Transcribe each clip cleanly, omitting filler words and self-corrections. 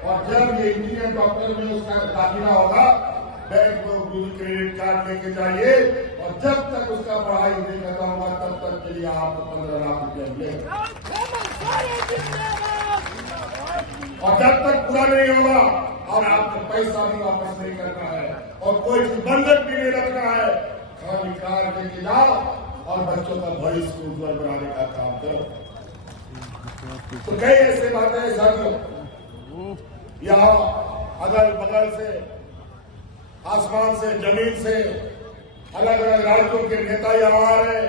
और जब ये इंजीनियर डॉक्टर में उसका दाखिला होगा, बैंक में क्रेडिट कार्ड लेके जाइए और जब तक उसका पढ़ाई नहीं खत्म होगा तब तक के लिए आपको 15 लाख रुपए मिलेगा। और जब तक पूरा नहीं होगा और आपको पैसा भी वापस नहीं करना है और कोई बंधक भी नहीं रखना है, खाली कार लेके जाओ और बच्चों का भविष्य उज्जवल बनाने का काम करो। तो कई ऐसे बातें हैं सर, यहाँ अगल बगल से, आसमान से, जमीन से अलग अलग राज्यों के नेता यहाँ आ रहे हैं,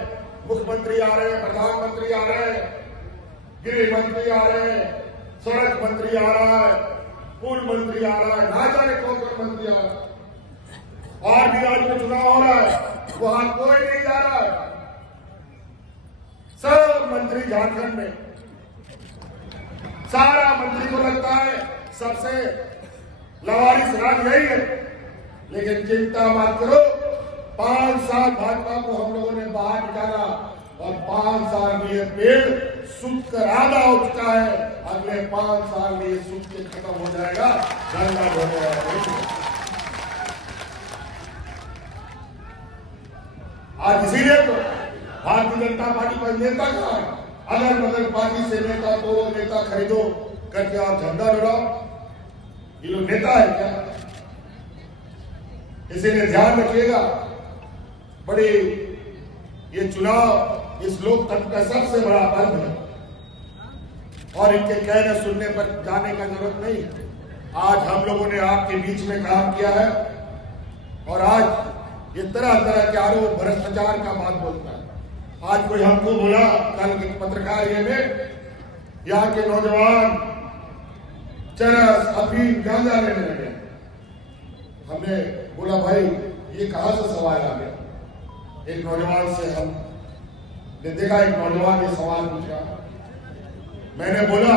मुख्यमंत्री आ रहे हैं, प्रधानमंत्री आ रहे हैं, गृह मंत्री आ रहे हैं, सड़क मंत्री आ रहा है, पुल मंत्री आ रहा है, ना जाने कौन कौन मंत्री आ रहा है। और भी राज्य में चुनाव हो रहा है, वहां कोई नहीं जा रहा है, सब मंत्री झारखंड में। सारा मंत्री को लगता है सबसे लवारिस राज यही है, लेकिन चिंता मत करो, 5 साल भाजपा को हम लोगों ने बाहर निकाला और 5 साल में ये पेड़ सूख कर आधा हो चुका है। अगले 5 साल में ये सूख के खत्म हो जाएगा, गंगा हो जाएगा। आज इसीलिए तो भारतीय जनता पार्टी का नेता कहा है, अगर बगल पार्टी से नेता तोड़ो, नेता खरीदो करके आप झंडा लड़ाओ, ये लोग नेता है क्या? इसीलिए ध्यान रखिएगा, बड़ी ये चुनाव इस लोकतंत्र का सबसे बड़ा पर्व है और इनके कहने सुनने पर जाने का जरूरत नहीं। आज हम लोगों ने आपके बीच में काम किया है और आज ये तरह तरह के आरोप भ्रष्टाचार का बात बोलता है। आज कोई हमको बोला, कल के पत्रकार ये में यहाँ के नौजवान चरस, अफीम, गांजा लेने लगे। हमने बोला भाई ये कहां से सवाल आ गया। एक नौजवान से हमने देखा, एक नौजवान ये सवाल पूछा, मैंने बोला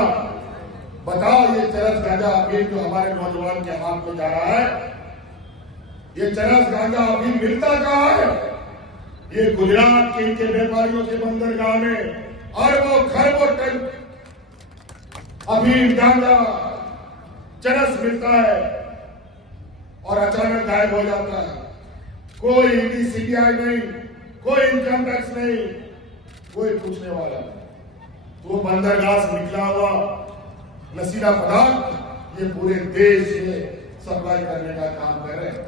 बताओ ये चरस, गांजा, अफीम जो हमारे नौजवान के हाथ में जा रहा है, ये चरस, गांजा, अफीम मिलता कहां है? ये गुजरात के इनके व्यापारियों के बंदरगाह में अरबों खरबों टन अफीम, गांजा, चरस मिलता है और अचानक गायब हो जाता है। कोई ईडी सीबीआई नहीं, कोई इनकम टैक्स नहीं, कोई पूछने वाला नहीं। तो बंदरगाह से निकला हुआ नशीला पदार्थ ये पूरे देश में सप्लाई करने का काम कर रहे हैं।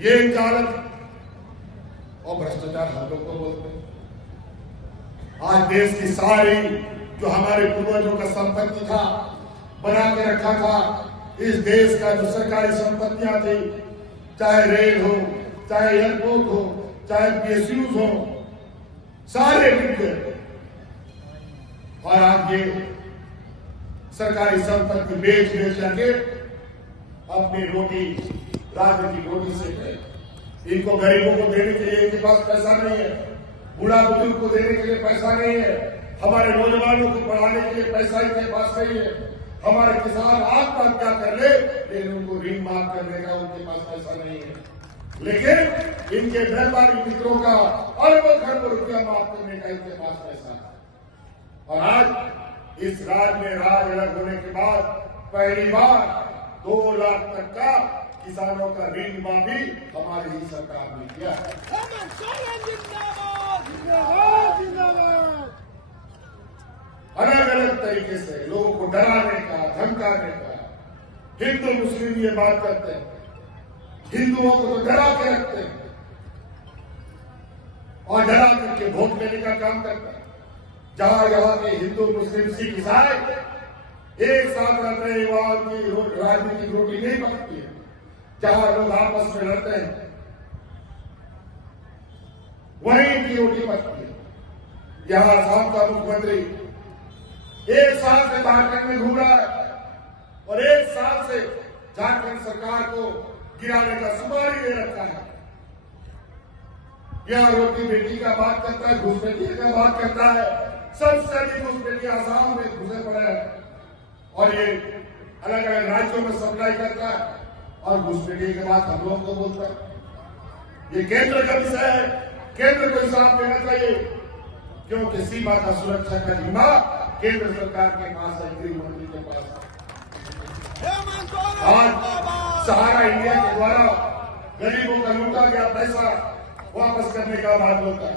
ये इनका हालत और भ्रष्टाचार हम लोग को बोलते हैं। आज देश की सारी जो हमारे पूर्वजों का संपत्ति था, बना के रखा था, इस देश का जो सरकारी संपत्तियां थी, चाहे रेल हो, चाहे एयरपोर्ट हो, चाहे पीएसयूज हो, सारे बिक गए और आज ये सरकारी संपत्ति बेच करके अपनी रोटी, राजनीतिक रोटी से गए। इनको गरीबों को देने के लिए इनके पास पैसा नहीं है, बूढ़ा बुजुर्ग को देने के लिए पैसा नहीं है, हमारे नौजवानों को पढ़ाने के लिए पैसा इनके पास नहीं है, हमारे किसान आत्महत्या कर ले लेकिन उनको ऋण माफ करने का उनके पास पैसा नहीं है, लेकिन इनके व्यापारी मित्रों का अरबों खरबों रुपया माफ करने का इनके पास पैसा है। और आज इस राज्य में राज अलग होने के बाद पहली बार 2 लाख तक का किसानों का ऋण माफी हमारी ही सरकार ने किया है। अलग अलग तरीके से लोगों को डराने का, धमकाने का। हिंदू मुस्लिम ये बात करते हैं, हिंदुओं को तो डरा के रखते हैं और डरा करके वोट लेने का काम करते हैं। जहां यहाँ के हिंदू, मुस्लिम, सिख, ईसाई एक साथ रहते हैं, वहां की राजनीतिक रोटी नहीं पकती है। जहां लोग आपस में लड़ते हैं वहीं की रोटी पकती है। यहाँ आसाम का मुख्यमंत्री 1 साल से झारखंड में घूम रहा है और 1 साल से झारखंड सरकार को गिराने का सुपारी दे रखा है। यहाँ रोटी बेटी का बात करता है, घुसपैठी का बात करता है। सबसे अधिक घुसपैठी आसाम में घुसे पड़े हैं और ये अलग अलग राज्यों में सप्लाई करता है और घुसपैठी के बाद हम लोग को बोलता है। ये केंद्र का विषय है, केंद्र को हिसाब देना चाहिए, क्योंकि सीमा का सुरक्षा का जिम्मा केंद्र सरकार के पास है, गृह मंत्री के पास। आज सहारा इंडिया के द्वारा गरीबों का लूटा गया पैसा वापस करने का बात होता है।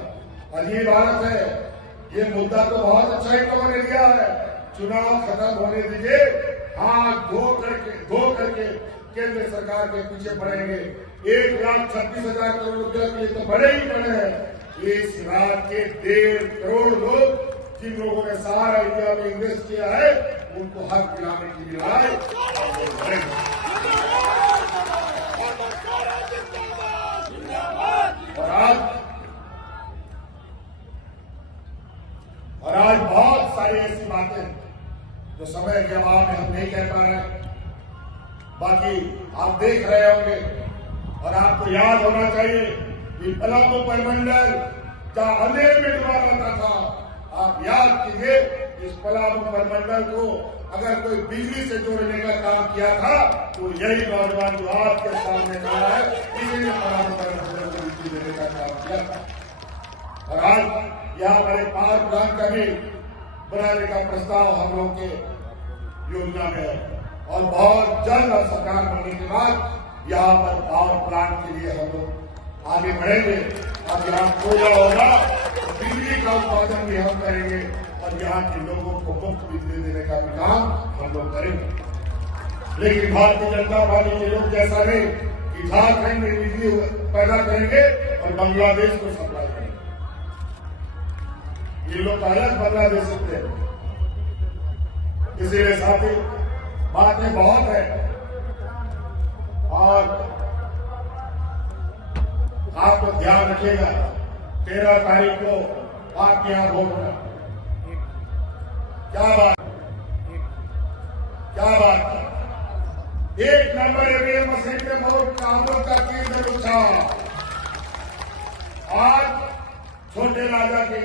और ये भारत है, ये मुद्दा तो बहुत अच्छा ही लोगों ने लिया है। चुनाव खत्म होने दीजिए, हाथ धो करके केंद्र सरकार के पीछे पड़ेंगे। 1,36,000 करोड़ रुपया के लिए तो बड़े ही बड़े हैं। इस राज्य के 1.5 करोड़ लोग जिन लोगों ने सहारा इंडिया में इन्वेस्ट किया है, उनको हक दिलाने की लड़ाई और आज बहुत सारी ऐसी बातें जो समय के अभाव में हम नहीं कह पा रहे। बाकी आप देख रहे होंगे और आपको याद होना चाहिए कि पलामू परिमंडल जहां अंधेरे में डूबा रहता था, आप याद कीजिए इस पलामू परिमंडल को अगर कोई बिजली से जोड़ने का काम किया था तो यही नौजवान जो आपके सामने खड़ा है, इसी ने पलामू परिमंडल को बिजली देने का काम किया था। और आज यहाँ हमारे पावर प्लांट का भी बनाने का प्रस्ताव हम लोग के योजना में है और बहुत जल्द सरकार बनने के बाद यहाँ पर पावर प्लांट के लिए हम लोग आगे बढ़ेंगे। अब यहाँ कोयला होगा, बिजली का उत्पादन भी हम करेंगे और यहाँ के लोगों को मुफ्त बिजली देने का भी काम हम लोग करेंगे। लेकिन भारतीय जनता पार्टी के लोग जैसा नहीं कि झारखंड में बिजली पैदा करेंगे और बांग्लादेश को सप्लाई करेंगे। ये लोग अलग बांग्लादेश से थे। इसीलिए साथी बातें बहुत है और आपको ध्यान रखिएगा 13 तारीख को आपके यहां वोट होगा। क्या बात 1 नंबर ईवीएम मशीन में वोट हम लोग का केंद्र उत्साह। आज छोटे राजा के